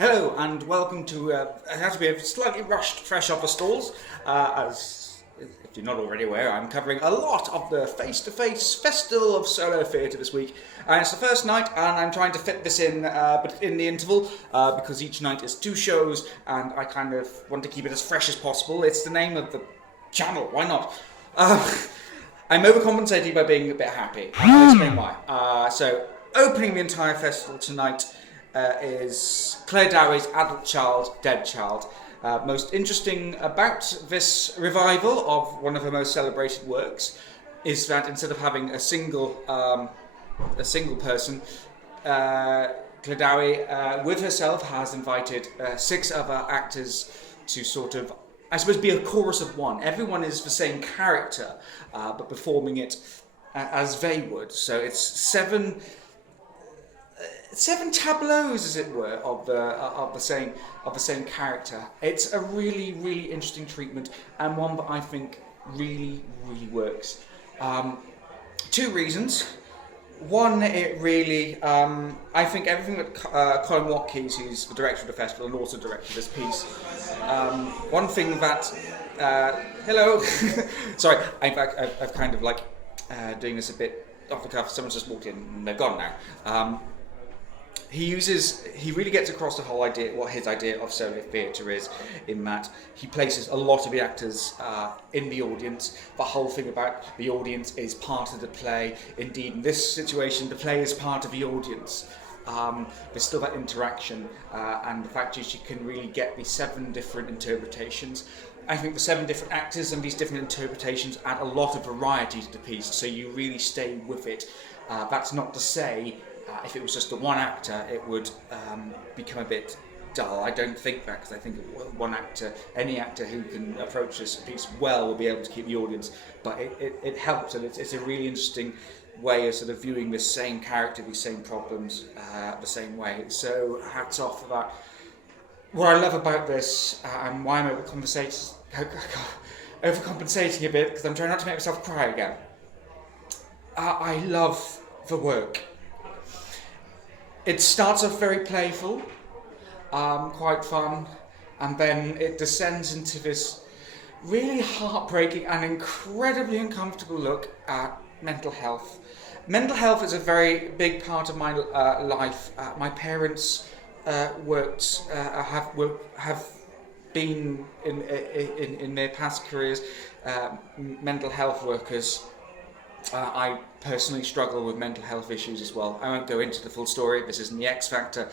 Hello and welcome to, it has to be a slightly rushed fresh off the stalls, as if you're not already aware, I'm covering a lot of the face-to-face Festival of Solo Theatre this week. And it's the first night and I'm trying to fit this in, but in the interval, because each night is 2 shows and I kind of want to keep it as fresh as possible. It's the name of the channel, why not? I'm overcompensating by being a bit happy. I'll explain why. So, opening the entire festival tonight is Claire Dowie's Adult Child, Dead Child. Most interesting about this revival of one of her most celebrated works is that instead of having a single person, Claire Dowie with herself has invited 6 other actors to sort of, I suppose, be a chorus of one. Everyone is the same character, but performing it as they would. So it's 7 tableaus, as it were, of the same character. It's a really, really interesting treatment and one that I think really, really works. 2 reasons. One, it really, I think everything that Colin Watkins, who's the director of the festival and also directed this piece, one thing that, hello, sorry, I've kind of like doing this a bit off the cuff. Someone's just walked in and they're gone now. He really gets across the whole idea, what his idea of solo theatre is, in that he places a lot of the actors in the audience. The whole thing about the audience is part of the play. Indeed, in this situation, the play is part of the audience. There's still that interaction, and the fact is you can really get these 7 different interpretations. I think the 7 different actors and these different interpretations add a lot of variety to the piece, so you really stay with it. That's not to say if it was just the one actor, it would become a bit dull. I don't think that, because I think one actor, any actor who can approach this piece well will be able to keep the audience, but it helps, and it's a really interesting way of sort of viewing the same character, these same problems, the same way. So hats off for that. What I love about this, and why I'm overcompensating a bit, because I'm trying not to make myself cry again. I love the work. It starts off very playful, quite fun, and then it descends into this really heartbreaking and incredibly uncomfortable look at mental health. Mental health is a very big part of my life. My parents have been in their past careers mental health workers. I personally struggle with mental health issues as well. I won't go into the full story. This isn't the X Factor.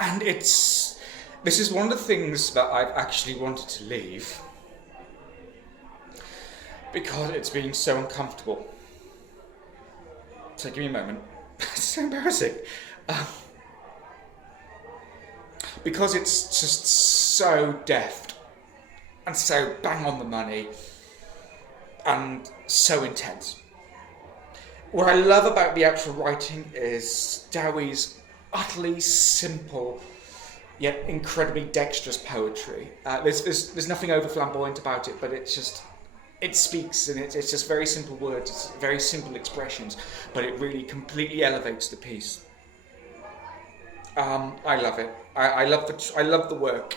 And this is one of the things that I've actually wanted to leave, because it's been so uncomfortable. So give me a moment. It's so embarrassing. Because it's just so deft and so bang on the money and so intense. What I love about the actual writing is Dowie's utterly simple yet incredibly dexterous poetry. There's nothing over flamboyant about it, but it speaks, and it's just very simple words, it's very simple expressions, but it really completely elevates the piece. I love it. I love the work.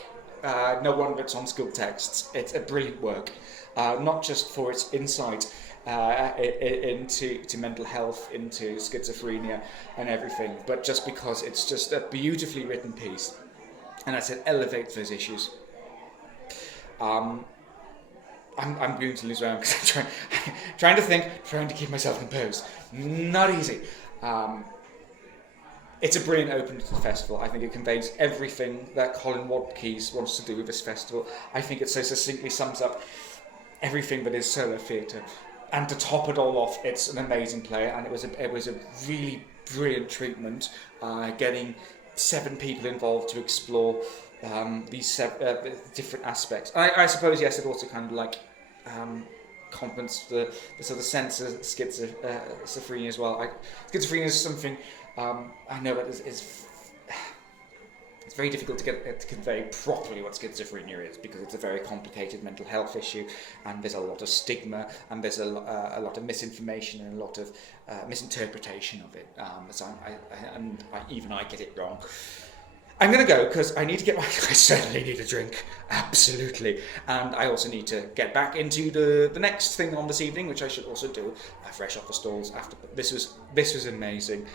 No wonder it's on school texts. It's a brilliant work. Not just for its insight into mental health, into schizophrenia and everything, but just because it's just a beautifully written piece, and as it elevates those issues. I'm going to lose my own because I'm trying to keep myself composed. Not easy. It's a brilliant opening to the festival. I think it conveys everything that Colin Watkins wants to do with this festival. I think it so succinctly sums up everything that is solo theatre. And to top it all off, it's an amazing play, and it was a really brilliant treatment, getting 7 people involved to explore these different aspects. I suppose, yes, it also kind of like complements the sort of sense of schizophrenia as well. Schizophrenia is something I know that is it's very difficult to convey properly what schizophrenia is, because it's a very complicated mental health issue, and there's a lot of stigma, and there's a lot of misinformation and a lot of misinterpretation of it. So even I get it wrong. I'm going to go because I need to I certainly need a drink, absolutely. And I also need to get back into the next thing on this evening, which I should also do, fresh off the stalls after. This was amazing.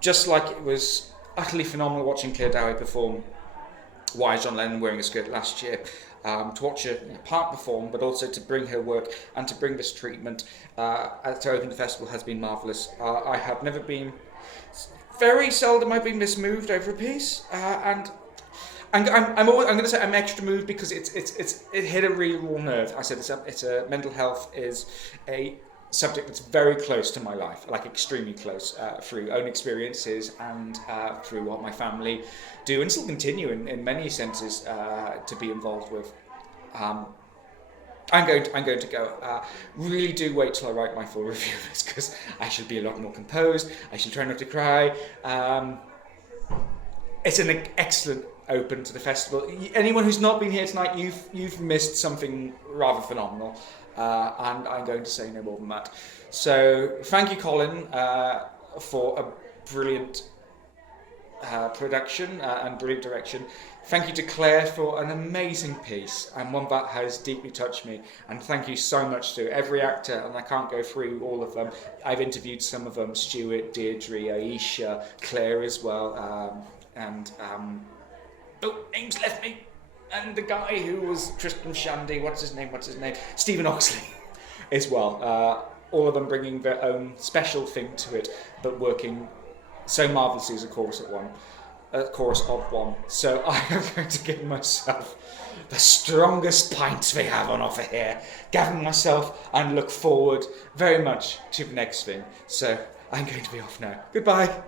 Just like it was utterly phenomenal watching Claire Dowie perform Why is John Lennon Wearing a Skirt last year. To watch her part perform, but also to bring her work and to bring this treatment to open the festival has been marvellous. I have never been... Very seldom I've been this moved over a piece, and I'm going to say I'm extra moved because it hit a really raw nerve. I said it's a mental health is a subject that's very close to my life, like extremely close, through own experiences and through what my family do and still continue in many senses to be involved with. I'm going to go. Really do wait till I write my full review of this, because I should be a lot more composed. I should try not to cry. It's an excellent open to the festival. Anyone who's not been here tonight, you've missed something rather phenomenal, and I'm going to say no more than that. So thank you, Colin, for a brilliant production and brilliant direction. Thank you to Claire for an amazing piece, and one that has deeply touched me. And thank you so much to every actor, and I can't go through all of them. I've interviewed some of them: Stuart, Deirdre, Aisha, Claire as well, names left me. And the guy who was Tristram Shandy, what's his name? Stephen Oxley, as well. All of them bringing their own special thing to it, but working so marvellously as a chorus of one. So I am going to give myself the strongest pints we have on offer here, gather myself and look forward very much to the next thing. So I'm going to be off now. Goodbye.